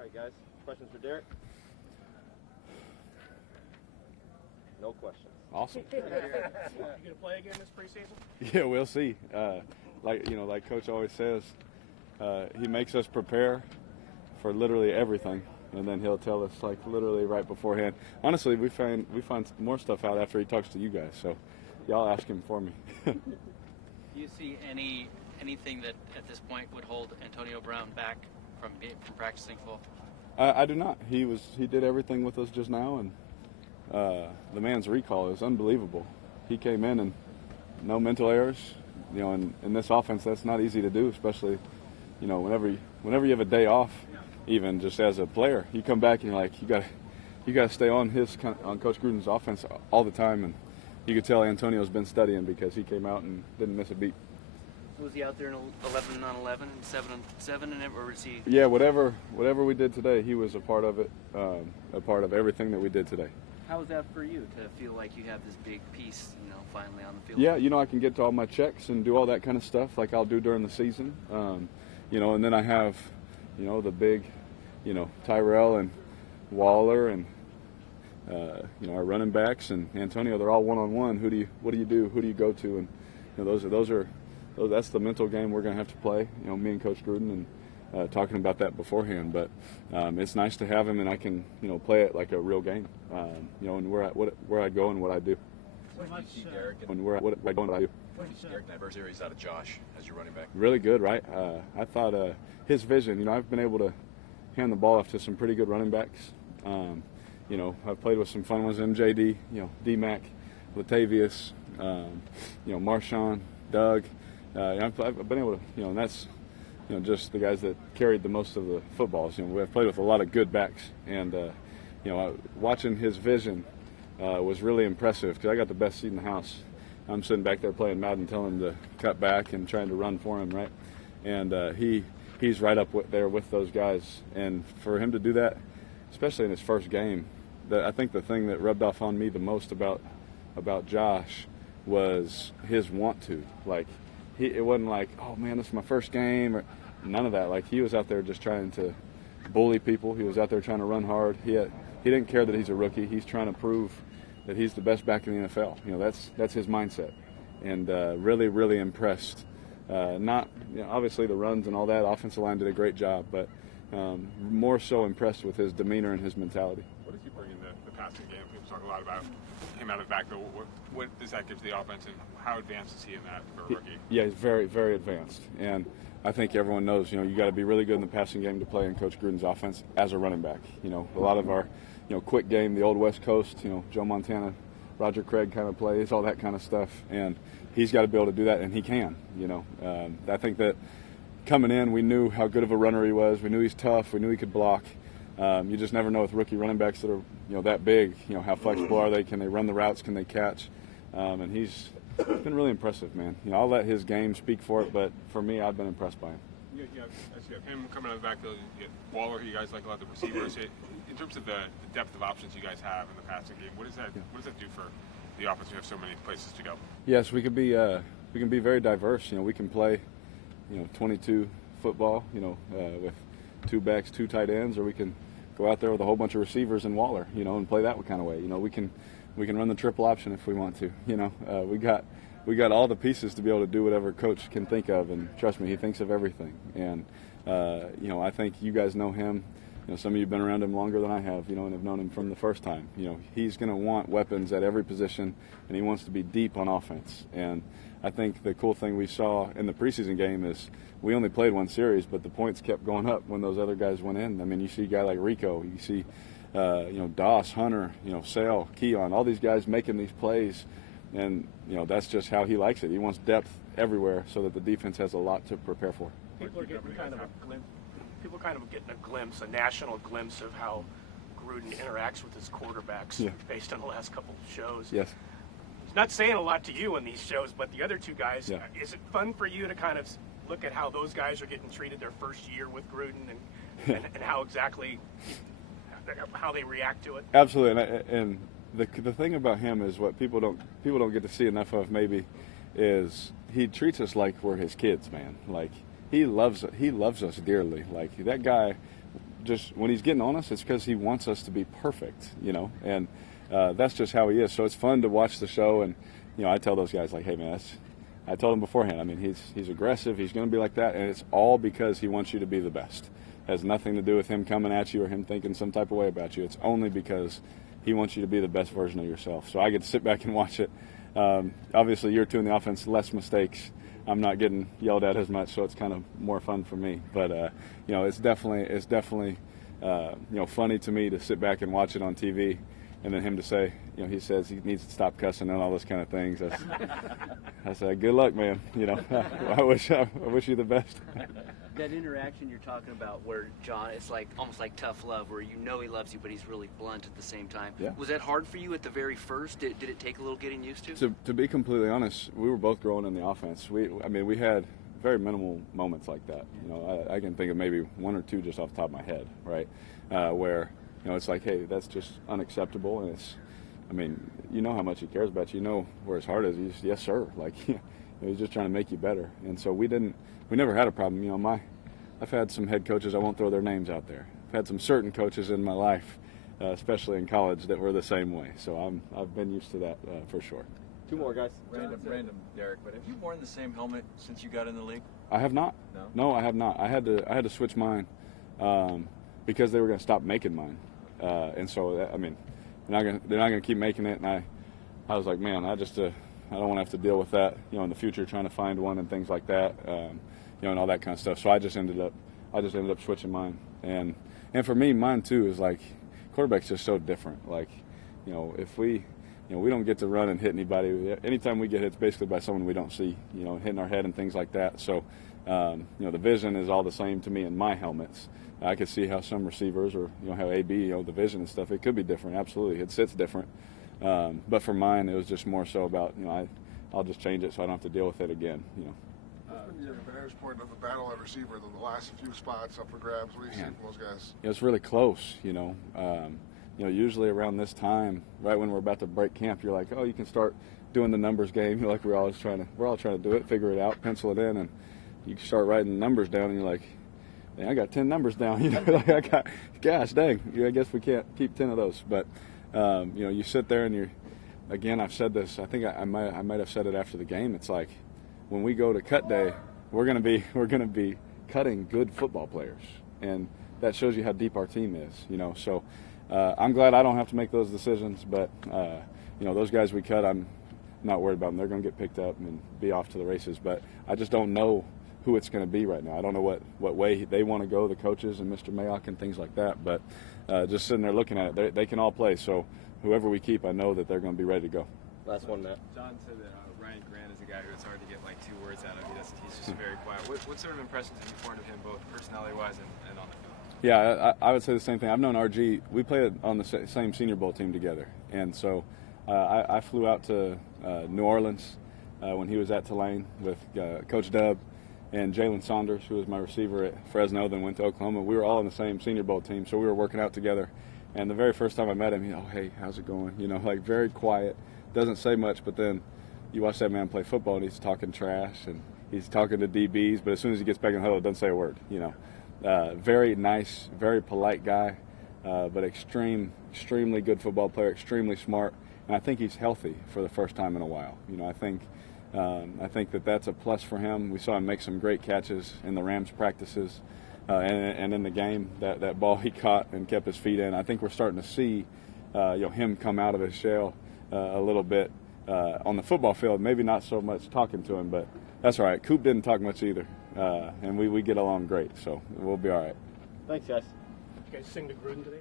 All right, guys. Questions for Derek? No questions. Awesome. You gonna play again this preseason? Yeah, we'll see. Like Coach always says, he makes us prepare for literally everything, and then he'll tell us like literally right beforehand. Honestly, we find more stuff out after he talks to you guys. So, y'all ask him for me. Do you see anything that at this point would hold Antonio Brown back from practicing full? I do not. He did everything with us just now, and the man's recall is unbelievable. He came in and no mental errors. You know, in this offense, that's not easy to do, especially, you know, whenever you have a day off, even just as a player, you come back and you're like, you got to stay on Coach Gruden's offense all the time, and you could tell Antonio's been studying because he came out and didn't miss a beat. Was he out there in 11 on 11 and 7 on 7, and or was he? Yeah, whatever we did today, he was a part of it, a part of everything that we did today. How was that for you to feel like you have this big piece, you know, finally on the field? Yeah, you know, I can get to all my checks and do all that kind of stuff like I'll do during the season. You know, and then I have, you know, the big, you know, Tyrell and Waller and, you know, our running backs and Antonio. They're all one-on-one. What do you do? Who do you go to? And you know, that's the mental game we're going to have to play. You know, me and Coach Gruden and talking about that beforehand. But it's nice to have him, and I can, you know, play it like a real game. You know, and where I go and what I do. What do you see Derek And what I go and what I do. What do you see Derek in that first series out of Josh as your running back? Really good, right? I thought his vision. You know, I've been able to hand the ball off to some pretty good running backs. You know, I've played with some fun ones. MJD, you know, D-Mac, Latavius, you know, Marshawn, Doug. I've been able to, you know, and that's, you know, just the guys that carried the most of the footballs. You know, we've played with a lot of good backs, and you know, watching his vision was really impressive because I got the best seat in the house. I'm sitting back there playing Madden, telling him to cut back and trying to run for him, right? And he's right up there with those guys, and for him to do that, especially in his first game, I think the thing that rubbed off on me the most about Josh was his want to. Like, it wasn't like, oh man, this is my first game, or none of that. Like, he was out there just trying to bully people. He was out there trying to run hard. He didn't care that he's a rookie. He's trying to prove that he's the best back in the NFL. You know, that's his mindset, and really impressed. Not, you know, obviously the runs and all that. Offensive line did a great job, but more so impressed with his demeanor and his mentality. What does he bring in the passing game? People talk a lot about him out of the backfield. What does that give to the offense, and how advanced is he in that for a rookie? Yeah, he's very advanced, and I think everyone knows, you know, you got to be really good in the passing game to play in Coach Gruden's offense as a running back. You know, a lot of our, you know, quick game, the old West Coast, you know, Joe Montana, Roger Craig kind of plays, all that kind of stuff, and he's got to be able to do that, and he can. You know, I think that coming in, we knew how good of a runner he was. We knew he's tough. We knew he could block. You just never know with rookie running backs that are, you know, that big. You know, how flexible are they? Can they run the routes? Can they catch? And he's been really impressive, man. You know, I'll let his game speak for it, but for me, I've been impressed by him. You have him coming out of the backfield. You get Waller. You guys like a lot of the receivers. In terms of the depth of options you guys have in the passing game, what does that do for the offense? You have so many places to go. Yes, we can be very diverse. You know, we can play, you know, 22 football. You know, with two backs, two tight ends, or we can go out there with a whole bunch of receivers and Waller. You know, and play that kind of way. You know, we can run the triple option if we want to. You know, we got all the pieces to be able to do whatever coach can think of, and trust me, he thinks of everything. And you know, I think you guys know him. You know, some of you have been around him longer than I have, you know, and have known him from the first time. You know, he's going to want weapons at every position, and he wants to be deep on offense. And I think the cool thing we saw in the preseason game is we only played one series, but the points kept going up when those other guys went in. I mean, you see a guy like Rico, you see, you know, Doss, Hunter, you know, Sale, Keon, all these guys making these plays. And, you know, that's just how he likes it. He wants depth everywhere so that the defense has a lot to prepare for. People are getting kind of getting a glimpse, a national glimpse of how Gruden interacts with his quarterbacks based on the last couple of shows. Yes. He's not saying a lot to you in these shows, but the other two guys, Yeah. Is it fun for you to kind of look at how those guys are getting treated their first year with Gruden and how exactly how they react to it? Absolutely, and the thing about him is what people don't get to see enough of maybe is he treats us like we're his kids, man. Like he loves us dearly. Like that guy, just when he's getting on us, it's because he wants us to be perfect, and that's just how he is. So it's fun to watch the show, and I tell those guys like, hey man, I told him beforehand. I mean, he's aggressive. He's going to be like that, and it's all because he wants you to be the best. It has nothing to do with him coming at you or him thinking some type of way about you. It's only because he wants you to be the best version of yourself. So I get to sit back and watch it. Obviously, year 2 in the offense, less mistakes. I'm not getting yelled at as much, so it's kind of more fun for me. But it's definitely funny to me to sit back and watch it on TV, and then him to say, he says he needs to stop cussing and all those kind of things. I said, good luck, man. I wish you the best. That interaction you're talking about, where John, it's like almost like tough love, where he loves you, but he's really blunt at the same time. Yeah. Was that hard for you at the very first? Did it take a little getting used to? To be completely honest, we were both growing in the offense. We had very minimal moments like that. I can think of maybe 1 or 2 just off the top of my head, right? Where it's like, hey, that's just unacceptable, and it's. How much he cares about you. Where his heart is. He's just, yes, sir. Like, he's just trying to make you better. And so we never had a problem. I've had some head coaches. I won't throw their names out there. I've had some certain coaches in my life, especially in college, that were the same way. So I've been used to that for sure. 2 more, guys. Random, Derek. But have you worn the same helmet since you got in the league? I have not. No, I have not. I had to switch mine because they were going to stop making mine, and so they're not going to keep making it, and I was like, man, I don't want to have to deal with that, in the future, trying to find one and things like that, and all that kind of stuff. So I just ended up switching mine, and for me, mine too is like, quarterback's just so different. Like, if we don't get to run and hit anybody. Anytime we get hit, it's basically by someone we don't see, hitting our head and things like that. So, the vision is all the same to me in my helmets. I could see how some receivers or how AB, the vision and stuff, it could be different. Absolutely, it sits different. But for mine, it was just more so about I'll just change it so I don't have to deal with it again. The Bears point of the battle at receiver, the last few spots up for grabs. What do you see from those guys? It's really close. Usually around this time, right when we're about to break camp, you're like, oh, you can start doing the numbers game. Like we're all trying to do it, figure it out, pencil it in, and you can start writing numbers down, and you're like, I got 10 numbers down. Gosh dang, I guess we can't keep 10 of those. But you sit there and again, I've said this. I think I might have said it after the game. It's like when we go to cut day, we're gonna be cutting good football players, and that shows you how deep our team is. So I'm glad I don't have to make those decisions. But those guys we cut, I'm not worried about them. They're gonna get picked up and be off to the races. But I just don't know who it's going to be right now. I don't know what way they want to go, the coaches and Mr. Mayock and things like that. But just sitting there looking at it, they can all play. So whoever we keep, I know that they're going to be ready to go. Last one, Matt. John said that Ryan Grant is a guy who it's hard to get like 2 words out of. He's just very quiet. What sort of impressions have you formed of him, both personality-wise and on the field? Yeah, I would say the same thing. I've known RG. We played on the same Senior Bowl team together. And so I flew out to New Orleans when he was at Tulane with Coach Dub and Jalen Saunders, who was my receiver at Fresno, then went to Oklahoma. We were all on the same Senior Bowl team, so we were working out together. And the very first time I met him, hey, how's it going? Like very quiet, doesn't say much, but then you watch that man play football, and he's talking trash, and he's talking to DBs, but as soon as he gets back in the huddle, doesn't say a word, Very nice, very polite guy, but extremely good football player, extremely smart, and I think he's healthy for the first time in a while. I think that's a plus for him. We saw him make some great catches in the Rams practices and in the game. That ball he caught and kept his feet in. I think we're starting to see him come out of his shell a little bit on the football field. Maybe not so much talking to him, but that's all right. Coop didn't talk much either, and we get along great, so we'll be all right. Thanks, guys. Did you guys sing to Gruden today?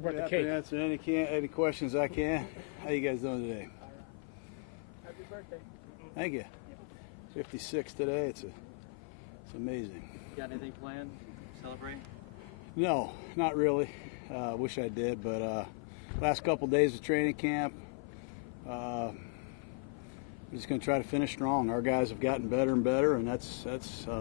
Happy to answer any questions I can. How you guys doing today? Happy birthday. Thank you. 56 today. It's amazing. Got anything planned? Celebrate? No, not really. Wish I did, but last couple days of training camp, we're just going to try to finish strong. Our guys have gotten better and better, and that's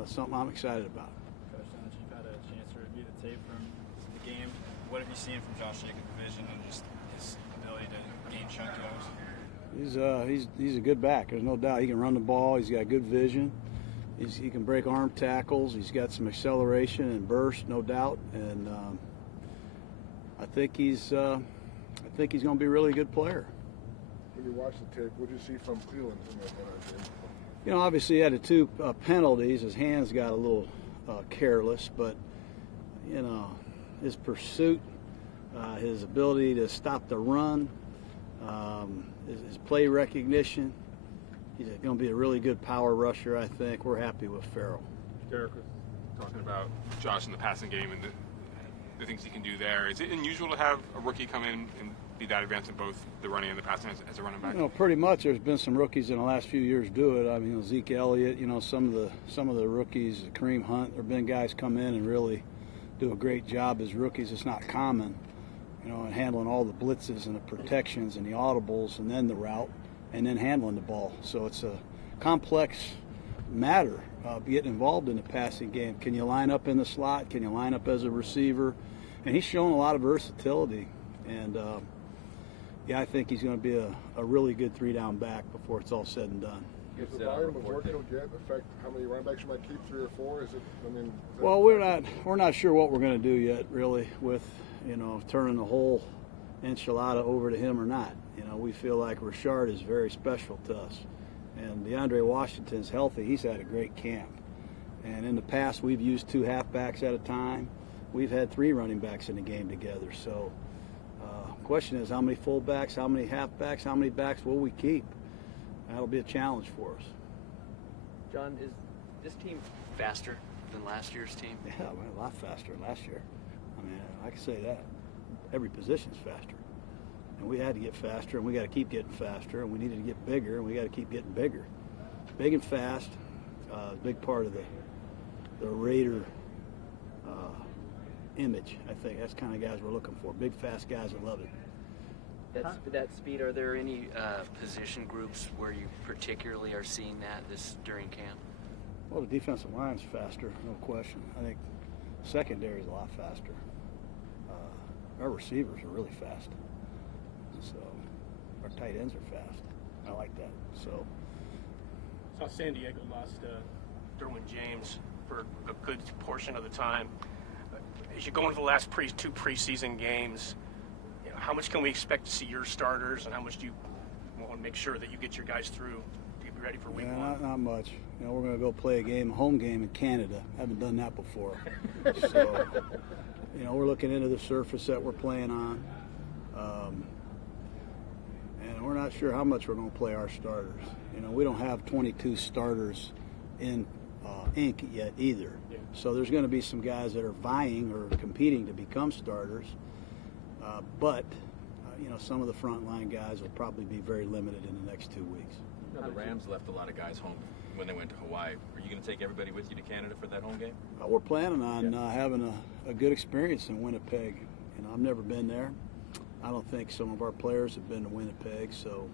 something I'm excited about. Coach, now that you've had a chance to review the tape from the game, what have you seen from Josh Jacobs' vision and just his ability to gain chunk yards? He's a good back. There's no doubt. He can run the ball. He's got good vision. He can break arm tackles. He's got some acceleration and burst, no doubt. And I think he's going to be a really good player. When you watch the tape, what did you see from Cleveland in that game? You know, obviously he had the two penalties. His hands got a little careless, but you know, his pursuit, his ability to stop the run, his play recognition. He's going to be a really good power rusher, I think. We're happy with Farrell. Derek was talking about Josh in the passing game and the things he can do there. Is it unusual to have a rookie come in and be that advanced in both the running and the passing as a running back? You know, pretty much. There's been some rookies in the last few years do it. I mean, Zeke Elliott. You know, some of the rookies, Kareem Hunt. There've been guys come in and really do a great job as rookies. It's not common, you know, and handling all the blitzes and the protections and the audibles and then the route and then handling the ball. So it's a complex matter getting involved in the passing game. Can you line up in the slot? Can you line up as a receiver? And he's shown a lot of versatility. And yeah, I think he's going to be a really good three-down back before it's all said and done. Does the volume of work he'll get affect how many running backs you might keep, 3 or 4? Is it? I mean. Well, we're not sure what we're going to do yet, really, with turning the whole enchilada over to him or not. You know, we feel like Richard is very special to us, and DeAndre Washington's healthy. He's had a great camp, and in the past we've used 2 halfbacks at a time. We've had 3 running backs in the game together. So, question is, how many fullbacks, how many halfbacks, how many backs will we keep? That'll be a challenge for us. John, is this team faster than last year's team? Yeah, we're a lot faster than last year. I mean, I can say that. Every position's faster. And we had to get faster, and we got to keep getting faster, and we needed to get bigger, and we got to keep getting bigger. Big and fast, a big part of the Raider image, I think. That's the kind of guys we're looking for. Big, fast guys that love it. That speed, are there any position groups where you particularly are seeing that during camp? Well, the defensive line's faster, no question. I think secondary is a lot faster. Our receivers are really fast. So our tight ends are fast. I like that. So Saw San Diego lost Derwin James for a good portion of the time. As you go into the last 2 preseason games, you know, how much can we expect to see your starters, and how much do you want to make sure that you get your guys through to be ready for week 1? Not much. You know, we're going to go play a home game in Canada. Haven't done that before. So, you know, we're looking into the surface that we're playing on. And we're not sure how much we're going to play our starters. You know, we don't have 22 starters in ink yet either. Yeah. So there's going to be some guys that are vying or competing to become starters. But you know, some of the frontline guys will probably be very limited in the next 2 weeks. You know, the Rams left a lot of guys home when they went to Hawaii. Are you going to take everybody with you to Canada for that home game? We're planning on having a good experience in Winnipeg. You know, I've never been there. I don't think some of our players have been to Winnipeg, so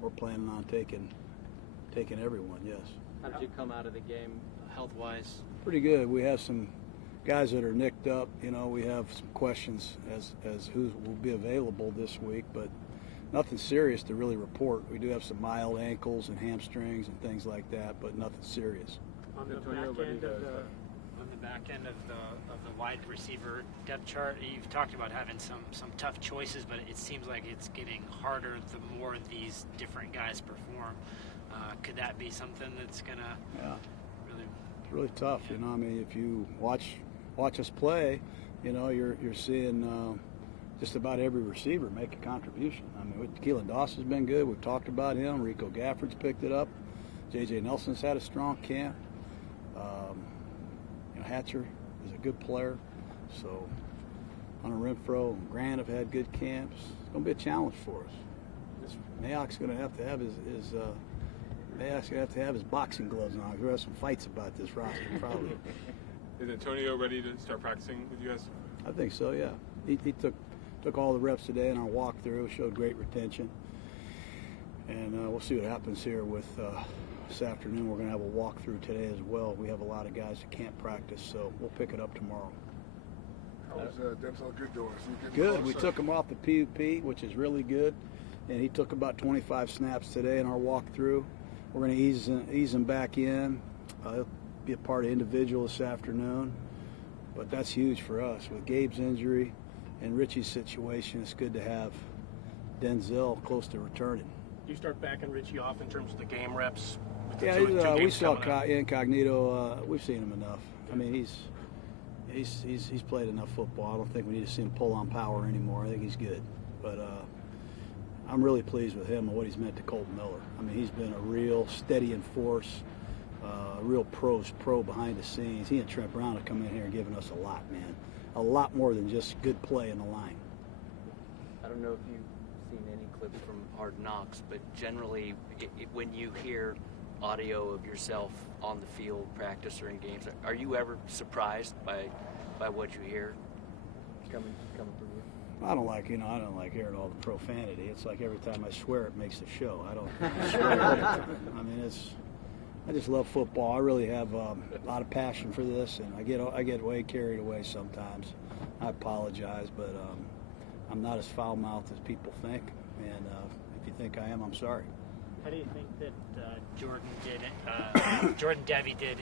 we're planning on taking everyone, yes. How did you come out of the game health-wise? Pretty good. We have some guys that are nicked up. You know, we have some questions as who will be available this week, but nothing serious to really report. We do have some mild ankles and hamstrings and things like that, but nothing serious. On the back end of the wide receiver depth chart, you've talked about having some tough choices, but it seems like it's getting harder the more these different guys perform. Could that be something that's gonna It's really tough. You know, I mean, if you watch us play, you know, you're seeing just about every receiver make a contribution. I mean, Keelan Dawson's been good. We've talked about him. Rico Gafford's picked it up. J.J. Nelson's had a strong camp. You know, Hatcher is a good player. So Hunter Renfro and Grant have had good camps. It's going to be a challenge for us. Mayock's going to have his They actually have to have his boxing gloves on. We're have some fights about this roster, probably. Is Antonio ready to start practicing with you guys? I think so, yeah. He took all the reps today in our walkthrough, showed great retention. And we'll see what happens here with this afternoon. We're going to have a walkthrough today as well. We have a lot of guys that can't practice, so we'll pick it up tomorrow. How's Denzel Good doing? Good. We took him off the PUP, which is really good. And he took about 25 snaps today in our walkthrough. We're going to ease him back in. He'll be a part of individual this afternoon. But that's huge for us. With Gabe's injury and Richie's situation, it's good to have Denzel close to returning. Do you start backing Richie off in terms of the game reps? Yeah, we saw Incognito. We've seen him enough. I mean, he's played enough football. I don't think we need to see him pull on power anymore. I think he's good. But I'm really pleased with him and what he's meant to Colton Miller. I mean, he's been a real steadying force, a real pro behind the scenes. He and Trent Brown have come in here and given us a lot, man. A lot more than just good play in the line. I don't know if you've seen any clips from Hard Knocks, but generally, when you hear audio of yourself on the field, practice or in games, are you ever surprised by what you hear coming from you? I don't like hearing all the profanity. It's like every time I swear, it makes the show. I don't swear all the time. I mean, I just love football. I really have a lot of passion for this, and I get way carried away sometimes. I apologize, but I'm not as foul-mouthed as people think. And if you think I am, I'm sorry. How do you think that Jordan Devy did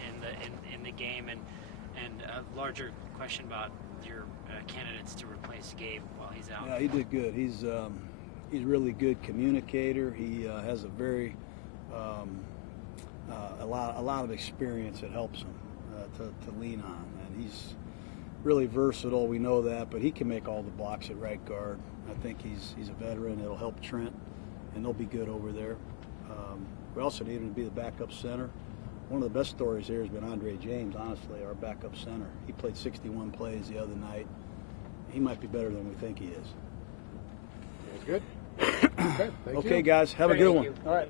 in the game, and a larger question about your candidates to replace Gabe while he's out? Yeah, he did good. He's really good communicator. He has a very a lot of experience that helps him to lean on, and he's really versatile. We know that, but he can make all the blocks at right guard. I think he's a veteran. It'll help Trent, and they'll be good over there. We also need him to be the backup center. One of the best stories here has been Andre James, honestly, our backup center. He played 61 plays the other night. He might be better than we think he is. That's good. Okay, thank you. Okay, guys, have a good one. All right.